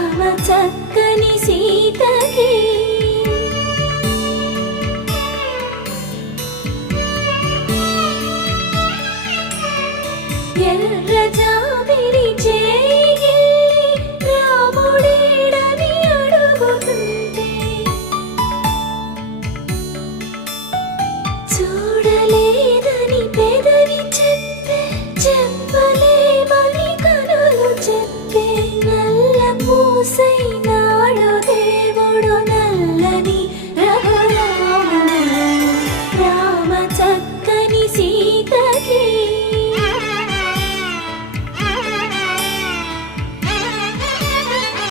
రామ చక్కని సీతకి ఎర్ర జాబిలి చేయి రాముడేడని అడుగుతుంటే చూడలేదని పెదవి చెప్పే చెప్పలేమని కనులు చెప్పే నల్ల పూసై